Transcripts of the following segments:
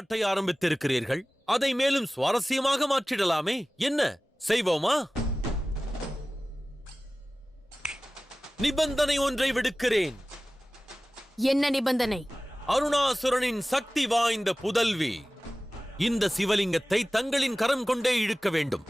விளையாட்டை ஆரம்பித்திருக்கிறீர்கள். அதை மேலும் சுவாரஸ்யமாக மாற்றிடலாமே. என்ன செய்வோமா? நிபந்தனை ஒன்றை விடுக்கிறேன். என்ன நிபந்தனை? அருணாசுரனின் சக்தி வாய்ந்த புதல்வி இந்த சிவலிங்கத்தை தங்களின் கரம் கொண்டே இழுக்க வேண்டும்.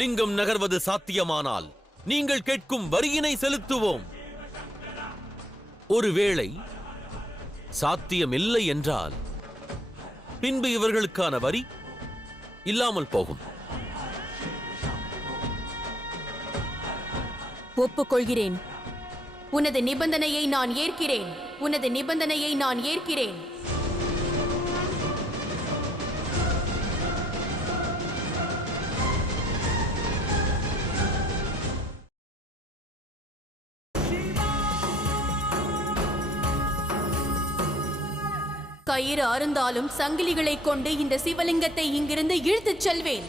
லிங்கம் நகர்வது சாத்தியமானால் நீங்கள் கேட்கும் வரியினை செலுத்துவோம். ஒருவேளை சாத்தியமில்லை என்றால் பின்பு இவர்களுக்கான வரி இல்லாமல் போகும். ஒப்புக்கொள்கிறேன். உனது நிபந்தனையை நான் ஏற்கிறேன். உனது நிபந்தனையை நான் ஏற்கிறேன். கயிறு அருந்தாலும் சங்கிலிகளை கொண்டு இந்த சிவலிங்கத்தை இங்கிருந்து இழுத்துச் செல்வேன்.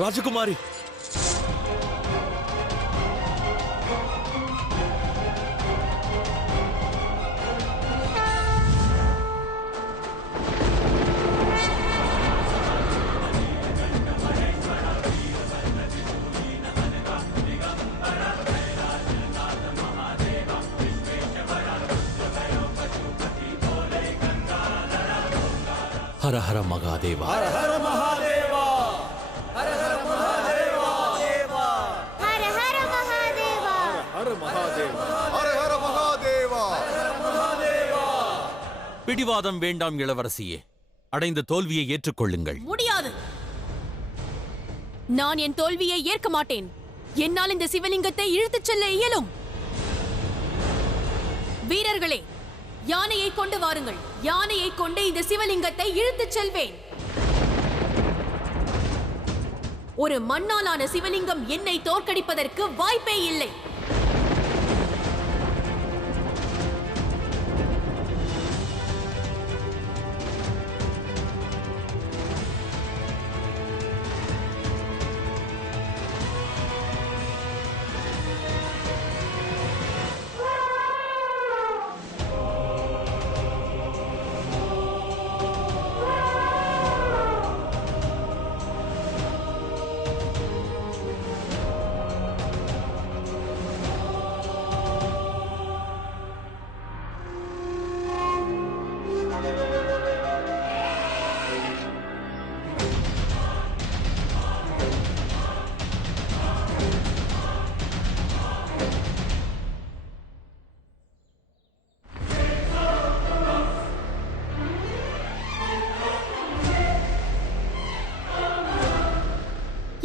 ராஜகுமாரி, ஹர ஹர மகாதேவா. ஹர ஹர மகாதேவா. ஹர ஹர மகாதேவா. ஹர ஹர மகாதேவா. ஹர மகாதேவா. ஹர ஹர மகாதேவா. ஹர மகாதேவா. பிடிவாதம் வேண்டாம் இளவரசியே. அடைந்த தோல்வியை ஏற்றுக்கொள்ளுங்கள். முடியாது. நான் என் தோல்வியை ஏற்க மாட்டேன். என்னால் இந்த சிவலிங்கத்தை இழுத்துச் செல்ல இயலும். வீரர்களே, யானையை கொண்டு வாருங்கள். யானையை கொண்டு இந்த சிவலிங்கத்தை இழுத்துச் செல்வேன். ஒரு மண்ணாலான சிவலிங்கம் என்னை தோற்கடிப்பதற்கு வாய்ப்பே இல்லை.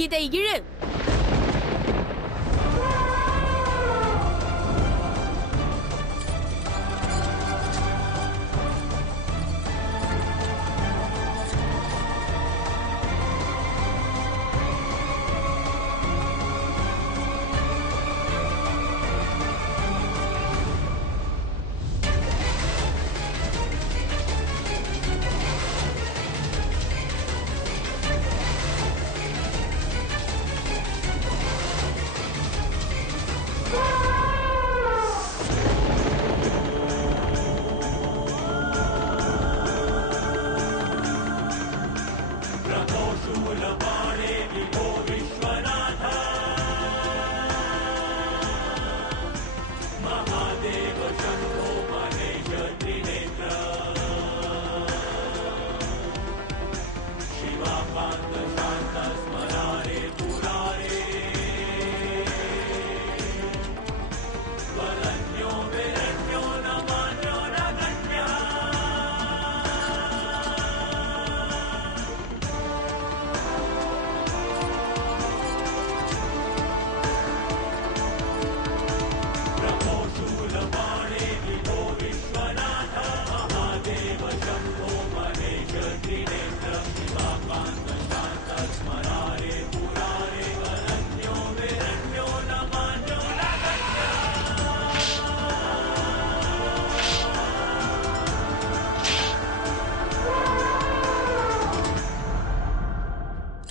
இதை இழு.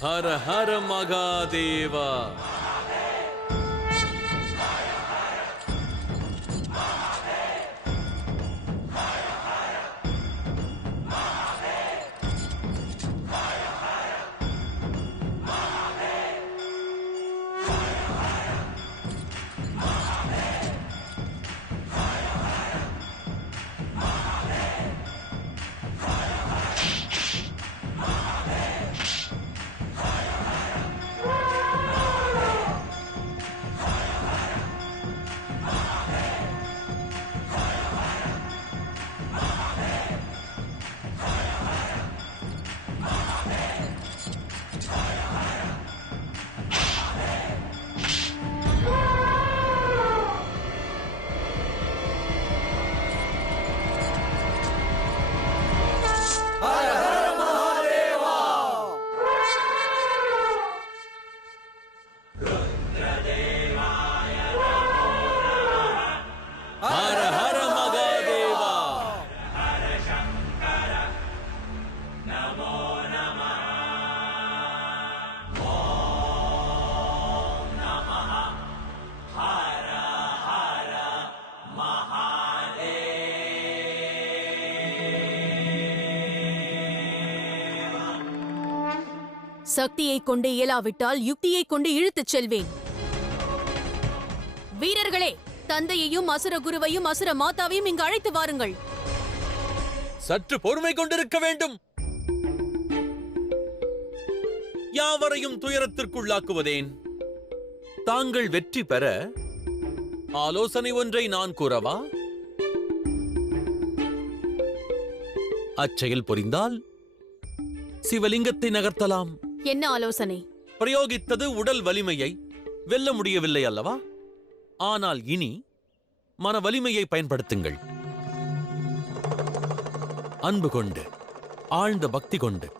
ஹர ஹர மகாதேவா. ஹர ஹர மகாதேவா. சக்தியை கொண்டு இயலாவிட்டால் யுக்தியை கொண்டு இழுத்துச் செல்வேன். வீரர்களே, தந்தையையும் அசுர குருவையும் அசுர மாதாவையும் இங்கு அழைத்து வாருங்கள். சற்று பொறுமை கொண்டிருக்க வேண்டும். யாவரையும் துயரத்திற்குள்ளாக்குவதேன்? தாங்கள் வெற்றி பெற ஆலோசனை ஒன்றை நான் கூறவா? அச்செயல் புரிந்தால் சிவலிங்கத்தை நகர்த்தலாம். என்ன ஆலோசனை? பிரயோகித்தது உடல் வலிமையை, வெல்ல முடியவில்லை அல்லவா? ஆனால் இனி மன வலிமையை பயன்படுத்துங்கள். அன்பு கொண்டு, ஆழ்ந்த பக்தி கொண்டு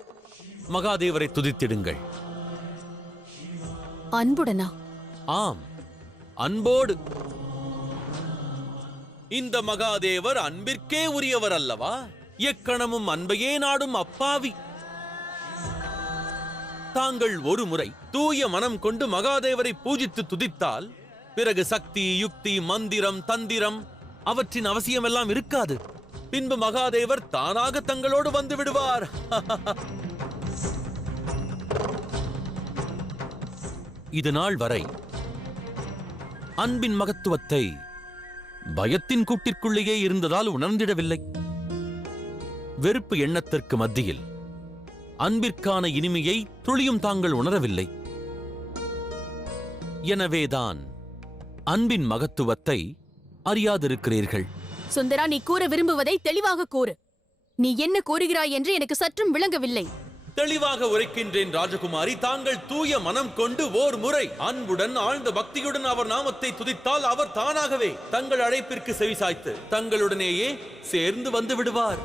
மகாதேவரை துதித்திடுங்கள். அன்புடனா? ஆம், அன்போடு. இந்த மகாதேவர் அன்பிற்கே உரியவர் அல்லவா? எக்கணமும் அன்பையே நாடும் அப்பாவி. தாங்கள் ஒரு முறை தூய மனம் கொண்டு மகாதேவரை பூஜித்து துதித்தால் பிறகு சக்தி, யுக்தி, மந்திரம், தந்திரம் அவற்றின் அவசியமெல்லாம் இருக்காது. பின்பு மகாதேவர் தானாக தங்களோடு வந்து விடுவார். இது நாள் வரை அன்பின் மகத்துவத்தை பயத்தின் கூட்டிற்குள்ளேயே இருந்ததால் உணர்ந்திடவில்லை. வெறுப்பு எண்ணத்திற்கு மத்தியில் அன்பிற்கான இனிமையை துளியும் தாங்கள் உணரவில்லை. எனவேதான் அன்பின் மகத்துவத்தை அறியாதிருக்கிறீர்கள். சுந்தரா, நீ கூற விரும்புவதை தெளிவாக கூறு. நீ என்ன கூறுகிறாய் என்று எனக்கு சற்றும் விளங்கவில்லை. தெளிவாக உரைக்கின்றேன் ராஜகுமாரி. தாங்கள் தூய மனம் கொண்டு ஓர் முறை அன்புடன் ஆழ்ந்த பக்தியுடன் அவர் நாமத்தை துதித்தால் அவர் தானாகவே தங்கள் அழைப்பிற்கு செவிசாய்த்து தங்களுடனேயே சேர்ந்து வந்து விடுவார்.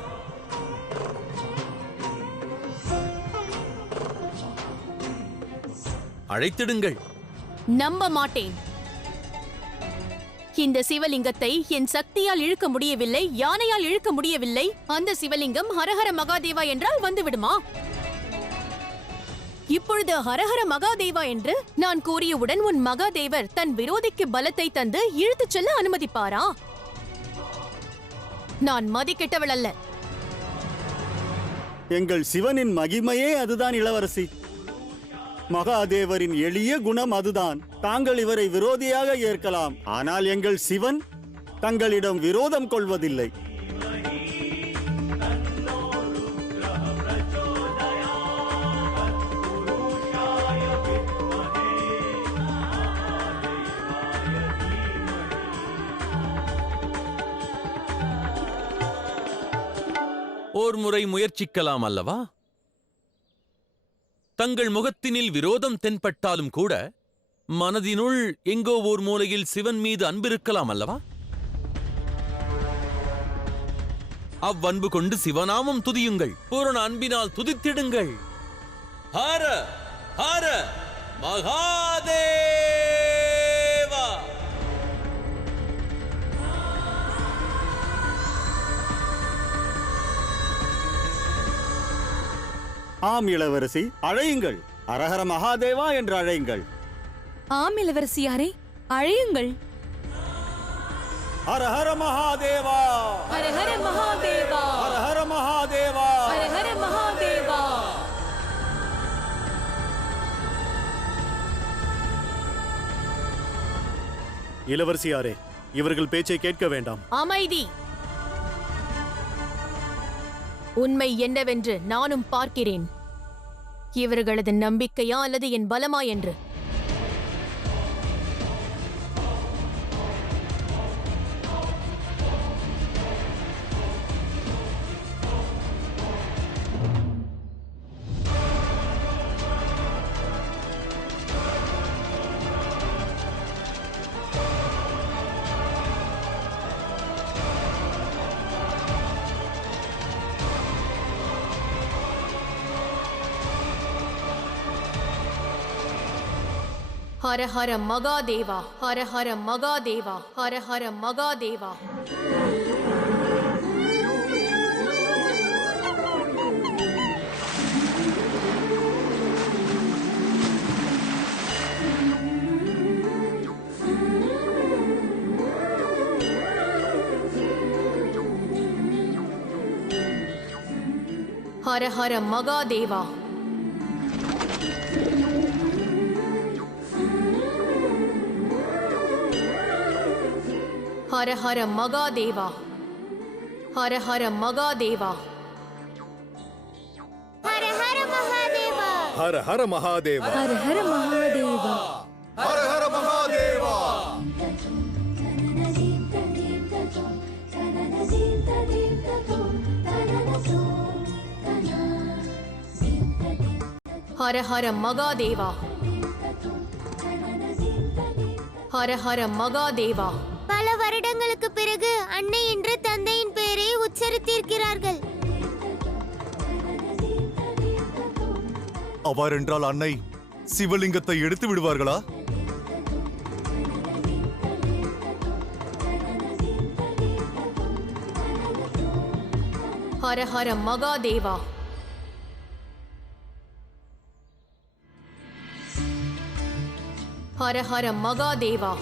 அழைத்திடுங்கள். நம்ப மாட்டேன். இந்த சிவலிங்கத்தை என் சக்தியால் இழுக்க முடியவில்லை, யானையால் இழுக்க முடியவில்லை. அந்த சிவலிங்கம் ஹரஹர மகாதேவா என்றால் வந்துவிடுமா? இப்பொழுது ஹரஹர மகாதேவா என்று நான் கூறியவுடன் உன் மகாதேவர் தன் விரோதிக்கு பலத்தை தந்து இழுத்துச் செல்ல அனுமதிப்பாரா? நான் மதிக்கெட்டவள் அல்ல. எங்கள் சிவனின் மகிமையே அதுதான் இளவரசி. மகாதேவரின் எளிய குணம் அதுதான். தாங்கள் இவரை விரோதியாக ஏற்கலாம், ஆனால் எங்கள் சிவன் தங்களிடம் விரோதம் கொள்வதில்லை. ஓர் முறை முயற்சிக்கலாம் அல்லவா? தங்கள் முகத்தினில் விரோதம் தென்பட்டாலும் கூட மனதினுள் எங்கோ ஓர் மூலையில் சிவன் மீது அன்பிருக்கலாம் அல்லவா? அவ்வன்பு கொண்டு சிவநாமம் துதியுங்கள். பூரண அன்பினால் துதித்திடுங்கள். ஹர ஹர மகாதேவா. ஆம் இளவரசி, அழையுங்கள். ஹரஹர மகாதேவா என்று அழையுங்கள். ஆம் இளவரசியாரே, அழையுங்கள். ஹரஹர மகாதேவா, ஹரஹர மகாதேவா, ஹரஹர மகாதேவா. ஹரஹர மகாதேவா. இளவரசியாரே, இவர்கள் பேச்சை கேட்க வேண்டாம். அமைதி. உண்மை என்னவென்று நானும் பார்க்கிறேன். இவர்களது நம்பிக்கையா அல்லது என் பலமா என்று. ஹர ஹர மகாதேவா, ஹர ஹர மகாதேவா, ஹர ஹர மகாதேவா. ஹர ஹர மகாதேவா. ஹர ஹர மகாதேவா, ஹர ஹர மகாதேவா. ஹர ஹர மகாதேவா. ஹர ஹர மகாதேவா. ஹரஹர மகாதேவா. ஹர ஹர மகாதேவா. ஹர ஹர மகாதேவா, ஹர ஹர மகாதேவா. பல வருடங்களுக்கு பிறகு அன்னை என்று தந்தையின் பெயரை உச்சரித்திருக்கிறார்கள். அவ்வாறென்றால் அன்னை சிவலிங்கத்தை எடுத்து விடுவார்களா? ஹர ஹர மகாதேவா. ஹர ஹர மகாதேவா.